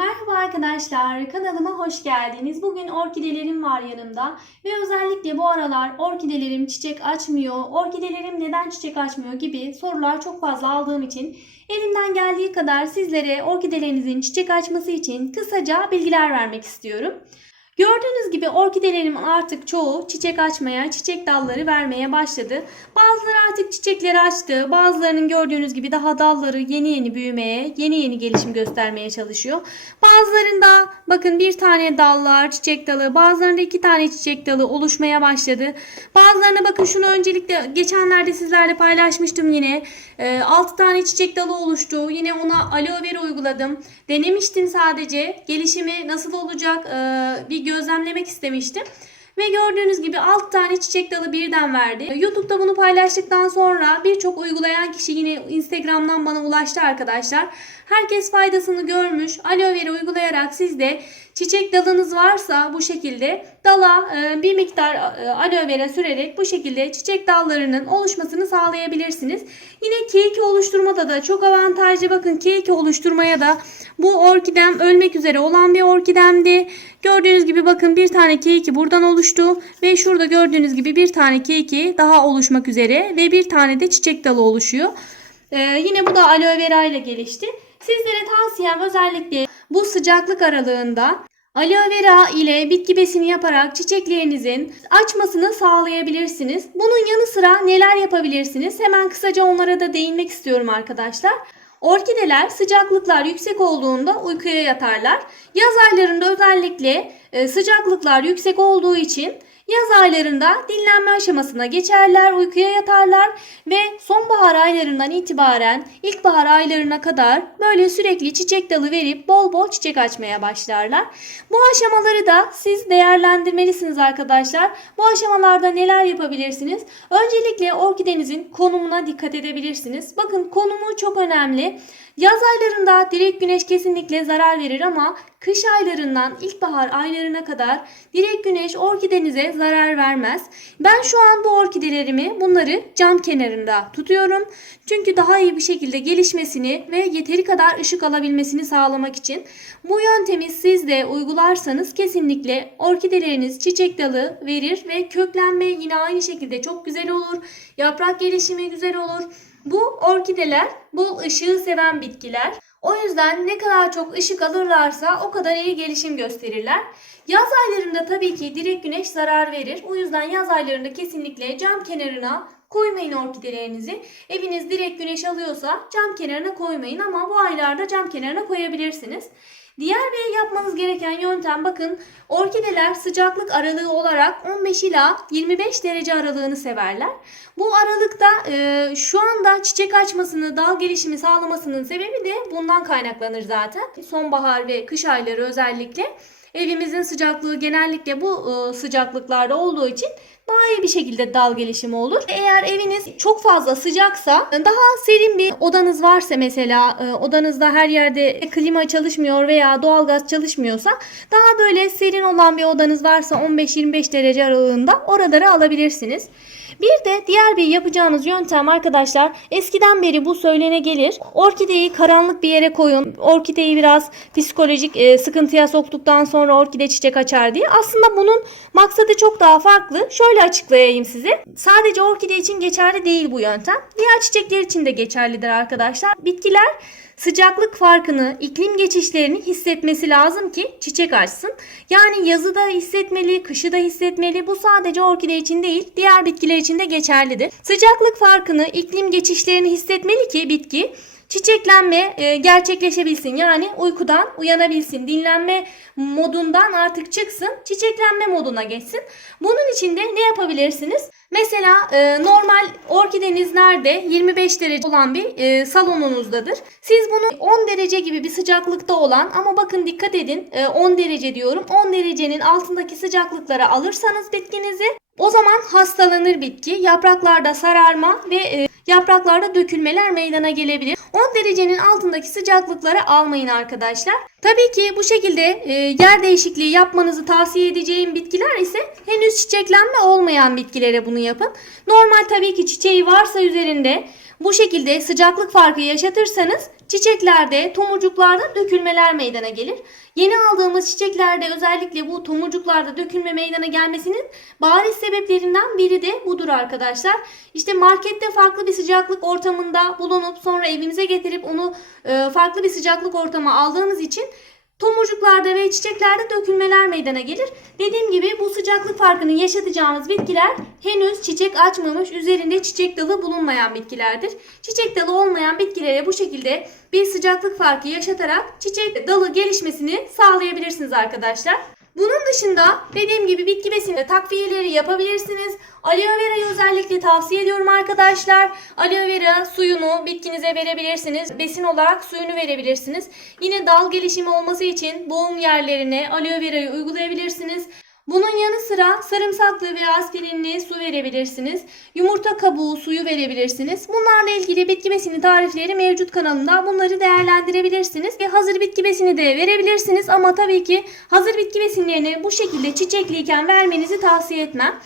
Merhaba arkadaşlar, kanalıma hoş geldiniz. Bugün orkidelerim var yanımda ve özellikle bu aralar orkidelerim çiçek açmıyor, orkidelerim neden çiçek açmıyor gibi sorular çok fazla aldığım için elimden geldiği kadar sizlere orkidelerinizin çiçek açması için kısaca bilgiler vermek istiyorum. Gördüğünüz gibi orkidelerimin artık çoğu çiçek açmaya, çiçek dalları vermeye başladı. Bazıları artık çiçekleri açtı. Bazılarının gördüğünüz gibi daha dalları yeni yeni büyümeye, yeni yeni gelişim göstermeye çalışıyor. Bazılarında bakın bir tane dallar, çiçek dalı, bazılarında iki tane çiçek dalı oluşmaya başladı. Bazılarına bakın şunu öncelikle geçenlerde sizlerle paylaşmıştım yine. 6 tane çiçek dalı oluştu. Yine ona aloe vera uyguladım. Denemiştim sadece. Gelişimi nasıl olacak bir gözlemlemek istemiştim. Ve gördüğünüz gibi 6 tane çiçek dalı birden verdi. YouTube'da bunu paylaştıktan sonra birçok uygulayan kişi yine Instagram'dan bana ulaştı arkadaşlar. Herkes faydasını görmüş. Aloe vera uygulayarak siz de çiçek dalınız varsa bu şekilde dala bir miktar aloe vera sürerek bu şekilde çiçek dallarının oluşmasını sağlayabilirsiniz. Yine keiki oluşturmada da çok avantajlı. Bakın keiki oluşturmaya da bu orkidem ölmek üzere olan bir orkidemdi. Gördüğünüz gibi bakın bir tane keiki buradan oluştu ve şurada gördüğünüz gibi bir tane keiki daha oluşmak üzere ve bir tane de çiçek dalı oluşuyor. Yine bu da aloe vera ile gelişti. Sizlere tavsiyem özellikle bu sıcaklık aralığında aloe vera ile bitki besini yaparak çiçeklerinizin açmasını sağlayabilirsiniz. Bunun yanı sıra neler yapabilirsiniz? Hemen kısaca onlara da değinmek istiyorum arkadaşlar. Orkideler sıcaklıklar yüksek olduğunda uykuya yatarlar. Yaz aylarında özellikle sıcaklıklar yüksek olduğu için yaz aylarında dinlenme aşamasına geçerler, uykuya yatarlar ve sonbahar aylarından itibaren ilkbahar aylarına kadar böyle sürekli çiçek dalı verip bol bol çiçek açmaya başlarlar. Bu aşamaları da siz değerlendirmelisiniz arkadaşlar. Bu aşamalarda neler yapabilirsiniz? Öncelikle orkidenizin konumuna dikkat edebilirsiniz. Bakın konumu çok önemli. Yaz aylarında direkt güneş kesinlikle zarar verir ama kış aylarından ilkbahar aylarına kadar direkt güneş orkidenize zarar vermez. Ben şu an bu orkidelerimi bunları cam kenarında tutuyorum. Çünkü daha iyi bir şekilde gelişmesini ve yeteri kadar ışık alabilmesini sağlamak için. Bu yöntemi siz de uygularsanız kesinlikle orkideleriniz çiçek dalı verir ve köklenme yine aynı şekilde çok güzel olur. Yaprak gelişimi güzel olur. Bu orkideler bol ışığı seven bitkiler. O yüzden ne kadar çok ışık alırlarsa o kadar iyi gelişim gösterirler. Yaz aylarında tabii ki direkt güneş zarar verir. O yüzden yaz aylarında kesinlikle cam kenarına koymayın orkidelerinizi. Eviniz direkt güneş alıyorsa cam kenarına koymayın ama bu aylarda cam kenarına koyabilirsiniz. Diğer bir yapmanız gereken yöntem bakın orkideler sıcaklık aralığı olarak 15 ila 25 derece aralığını severler. Bu aralıkta şu anda çiçek açmasını, dal gelişimi sağlamasının sebebi de bundan kaynaklanır zaten. Sonbahar ve kış ayları özellikle evimizin sıcaklığı genellikle bu sıcaklıklarda olduğu için daha iyi bir şekilde dal gelişimi olur. Eğer eviniz çok fazla sıcaksa daha serin bir odanız varsa mesela odanızda her yerde klima çalışmıyor veya doğalgaz çalışmıyorsa daha böyle serin olan bir odanız varsa 15-25 derece aralığında oraları alabilirsiniz. Bir de diğer bir yapacağınız yöntem arkadaşlar eskiden beri bu söylene gelir. Orkideyi karanlık bir yere koyun. Orkideyi biraz psikolojik sıkıntıya soktuktan sonra orkide çiçek açar diye. Aslında bunun maksadı çok daha farklı. Şöyle açıklayayım size. Sadece orkide için geçerli değil bu yöntem. Diğer çiçekler için de geçerlidir arkadaşlar. Bitkiler sıcaklık farkını, iklim geçişlerini hissetmesi lazım ki çiçek açsın. Yani yazı da hissetmeli, kışı da hissetmeli. Bu sadece orkide için değil, diğer bitkiler için de geçerlidir. Sıcaklık farkını, iklim geçişlerini hissetmeli ki bitki çiçeklenme gerçekleşebilsin. Yani uykudan uyanabilsin. Dinlenme modundan artık çıksın. Çiçeklenme moduna geçsin. Bunun için de ne yapabilirsiniz? Mesela normal orkideniz nerede? 25 derece olan bir salonunuzdadır. Siz bunu 10 derece gibi bir sıcaklıkta olan ama bakın dikkat edin 10 derece diyorum. 10 derecenin altındaki sıcaklıklara alırsanız bitkinizi o zaman hastalanır bitki. Yapraklarda sararma ve yapraklarda dökülmeler meydana gelebilir. 10 derecenin altındaki sıcaklıkları almayın arkadaşlar. Tabii ki bu şekilde yer değişikliği yapmanızı tavsiye edeceğim bitkiler ise henüz çiçeklenme olmayan bitkilere bunu yapın. Normal tabii ki çiçeği varsa üzerinde bu şekilde sıcaklık farkı yaşatırsanız çiçeklerde, tomurcuklarda dökülmeler meydana gelir. Yeni aldığımız çiçeklerde özellikle bu tomurcuklarda dökülme meydana gelmesinin bariz sebeplerinden biri de budur arkadaşlar. İşte markette farklı bir sıcaklık ortamında bulunup sonra evimize getirip onu farklı bir sıcaklık ortama aldığımız için tomurcuklarda ve çiçeklerde dökülmeler meydana gelir. Dediğim gibi bu sıcaklık farkını yaşatacağımız bitkiler henüz çiçek açmamış, üzerinde çiçek dalı bulunmayan bitkilerdir. Çiçek dalı olmayan bitkilere bu şekilde bir sıcaklık farkı yaşatarak çiçek dalı gelişmesini sağlayabilirsiniz arkadaşlar. Bunun dışında dediğim gibi bitki besini takviyeleri yapabilirsiniz. Aloe vera'yı özellikle tavsiye ediyorum arkadaşlar. Aloe vera suyunu bitkinize verebilirsiniz. Besin olarak suyunu verebilirsiniz. Yine dal gelişimi olması için boğum yerlerine aloe vera'yı uygulayabilirsiniz. Bunun yanı sıra sarımsaklı ve aspirinli su verebilirsiniz. Yumurta kabuğu suyu verebilirsiniz. Bunlarla ilgili bitki besini tarifleri mevcut kanalımda. Bunları değerlendirebilirsiniz. Ve hazır bitki besini de verebilirsiniz. Ama tabii ki hazır bitki besinlerini bu şekilde çiçekliyken vermenizi tavsiye etmem.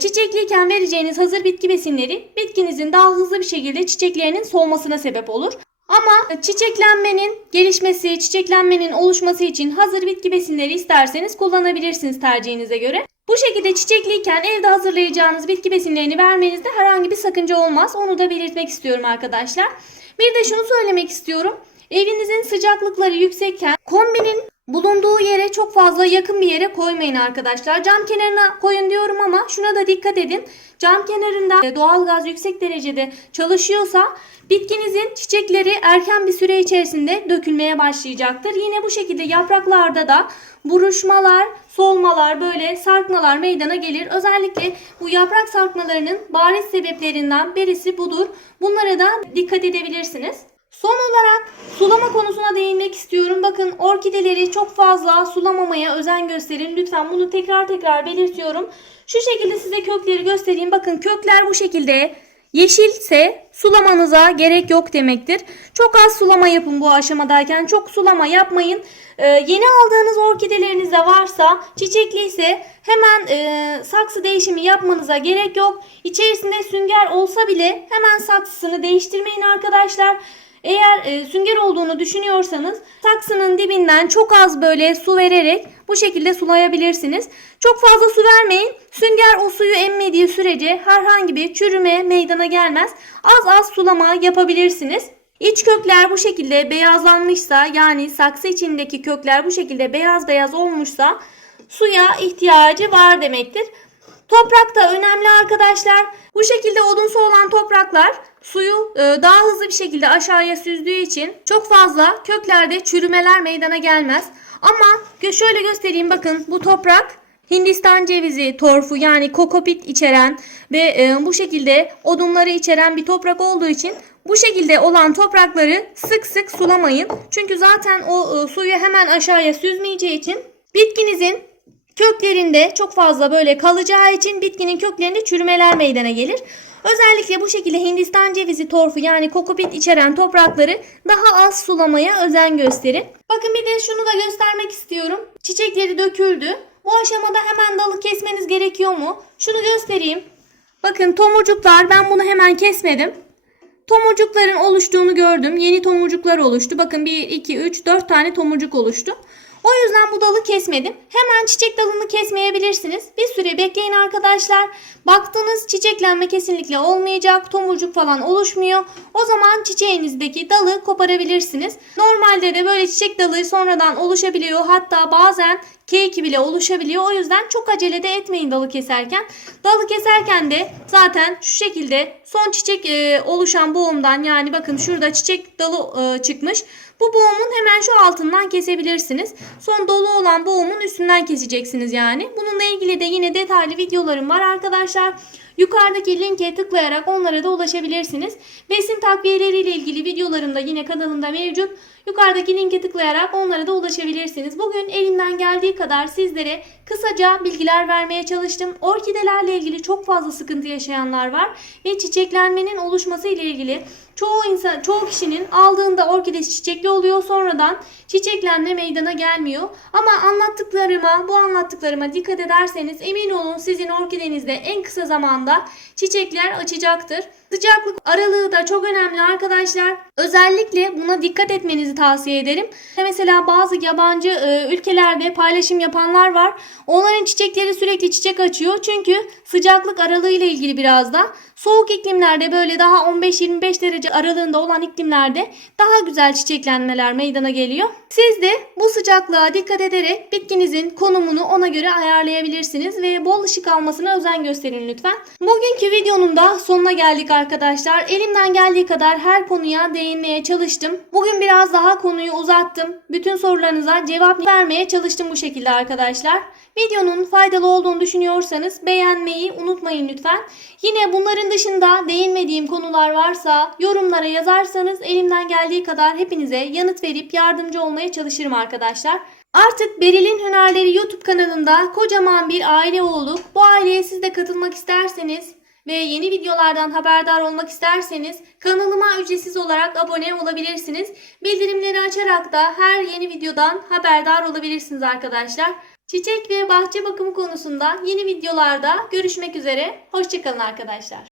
Çiçekliyken vereceğiniz hazır bitki besinleri bitkinizin daha hızlı bir şekilde çiçeklerinin solmasına sebep olur. Ama çiçeklenmenin gelişmesi, çiçeklenmenin oluşması için hazır bitki besinleri isterseniz kullanabilirsiniz tercihinize göre. Bu şekilde çiçekliyken evde hazırlayacağınız bitki besinlerini vermenizde herhangi bir sakınca olmaz. Onu da belirtmek istiyorum arkadaşlar. Bir de şunu söylemek istiyorum. Evinizin sıcaklıkları yüksekken kombinin bulunduğu yere çok fazla yakın bir yere koymayın arkadaşlar. Cam kenarına koyun diyorum ama şuna da dikkat edin. Cam kenarında doğalgaz yüksek derecede çalışıyorsa bitkinizin çiçekleri erken bir süre içerisinde dökülmeye başlayacaktır. Yine bu şekilde yapraklarda da buruşmalar, solmalar, böyle sarkmalar meydana gelir. Özellikle bu yaprak sarkmalarının bariz sebeplerinden birisi budur. Bunlara da dikkat edebilirsiniz. Son olarak sulama konusuna değinmek istiyorum. Bakın orkideleri çok fazla sulamamaya özen gösterin. Lütfen bunu tekrar belirtiyorum. Şu şekilde size kökleri göstereyim. Bakın kökler bu şekilde yeşilse sulamanıza gerek yok demektir. Çok az sulama yapın bu aşamadayken. Çok sulama yapmayın. Yeni aldığınız orkideleriniz de varsa, çiçekliyse hemen saksı değişimi yapmanıza gerek yok. İçerisinde sünger olsa bile hemen saksısını değiştirmeyin arkadaşlar. Eğer sünger olduğunu düşünüyorsanız saksının dibinden çok az böyle su vererek bu şekilde sulayabilirsiniz. Çok fazla su vermeyin. Sünger o suyu emmediği sürece herhangi bir çürüme meydana gelmez. Az sulama yapabilirsiniz. İç kökler bu şekilde beyazlanmışsa, yani saksı içindeki kökler bu şekilde beyaz olmuşsa suya ihtiyacı var demektir. Toprak da önemli arkadaşlar. Bu şekilde odunsu olan topraklar suyu daha hızlı bir şekilde aşağıya süzdüğü için çok fazla köklerde çürümeler meydana gelmez. Ama şöyle göstereyim, bakın bu toprak Hindistan cevizi torfu, yani kokopit içeren ve bu şekilde odunları içeren bir toprak olduğu için bu şekilde olan toprakları sık sulamayın. Çünkü zaten o suyu hemen aşağıya süzmeyeceği için bitkinizin köklerinde çok fazla böyle kalacağı için bitkinin köklerinde çürümeler meydana gelir. Özellikle bu şekilde Hindistan cevizi torfu, yani kokopit içeren toprakları daha az sulamaya özen gösterin. Bakın bir de şunu da göstermek istiyorum. Çiçekleri döküldü. Bu aşamada hemen dalı kesmeniz gerekiyor mu? Şunu göstereyim. Bakın tomurcuklar, ben bunu hemen kesmedim. Tomurcukların oluştuğunu gördüm. Yeni tomurcuklar oluştu. Bakın 1, 2, 3, 4 tane tomurcuk oluştu. O yüzden bu dalı kesmedim. Hemen çiçek dalını kesmeyebilirsiniz. Bir süre bekleyin arkadaşlar. Baktınız çiçeklenme kesinlikle olmayacak, tomurcuk falan oluşmuyor. O zaman çiçeğinizdeki dalı koparabilirsiniz. Normalde de böyle çiçek dalı sonradan oluşabiliyor. Hatta bazen keyki bile oluşabiliyor. O yüzden çok acele de etmeyin dalı keserken. Dalı keserken de zaten şu şekilde son çiçek oluşan boğumdan, yani bakın şurada çiçek dalı çıkmış. Bu boğumun hemen şu altından kesebilirsiniz. Son dolu olan boğumun üstünden keseceksiniz yani. Bununla ilgili de yine detaylı videolarım var arkadaşlar. Yukarıdaki linke tıklayarak onlara da ulaşabilirsiniz. Besin takviyeleriyle ilgili videolarım da yine kanalımda mevcut. Yukarıdaki linke tıklayarak onlara da ulaşabilirsiniz. Bugün elimden geldiği kadar sizlere kısaca bilgiler vermeye çalıştım. Orkidelerle ilgili çok fazla sıkıntı yaşayanlar var ve çiçeklenmenin oluşması ile ilgili çoğu kişinin aldığında orkidesi çiçekli oluyor, sonradan çiçeklenme meydana gelmiyor. Ama bu anlattıklarıma dikkat ederseniz emin olun sizin orkidenizde en kısa zamanda çiçekler açacaktır. Sıcaklık aralığı da çok önemli arkadaşlar. Özellikle buna dikkat etmenizi tavsiye ederim. Mesela bazı yabancı ülkelerde paylaşım yapanlar var. Onların çiçekleri sürekli çiçek açıyor. Çünkü sıcaklık aralığı ile ilgili biraz da. Soğuk iklimlerde böyle daha 15-25 derece aralığında olan iklimlerde daha güzel çiçeklenmeler meydana geliyor. Siz de bu sıcaklığa dikkat ederek bitkinizin konumunu ona göre ayarlayabilirsiniz ve bol ışık almasına özen gösterin lütfen. Bugünkü videonun da sonuna geldik arkadaşlar. Elimden geldiği kadar her konuya değinmeye çalıştım. Bugün biraz daha konuyu uzattım. Bütün sorularınıza cevap vermeye çalıştım bu şekilde arkadaşlar. Videonun faydalı olduğunu düşünüyorsanız beğenmeyi unutmayın lütfen. Yine bunların dışında değinmediğim konular varsa yorumlara yazarsanız elimden geldiği kadar hepinize yanıt verip yardımcı olmaya çalışırım arkadaşlar. Artık Beril'in Hünerleri YouTube kanalında kocaman bir aile olduk. Bu aileye siz de katılmak isterseniz ve yeni videolardan haberdar olmak isterseniz kanalıma ücretsiz olarak abone olabilirsiniz. Bildirimleri açarak da her yeni videodan haberdar olabilirsiniz arkadaşlar. Çiçek ve bahçe bakımı konusunda yeni videolarda görüşmek üzere. Hoşça kalın arkadaşlar.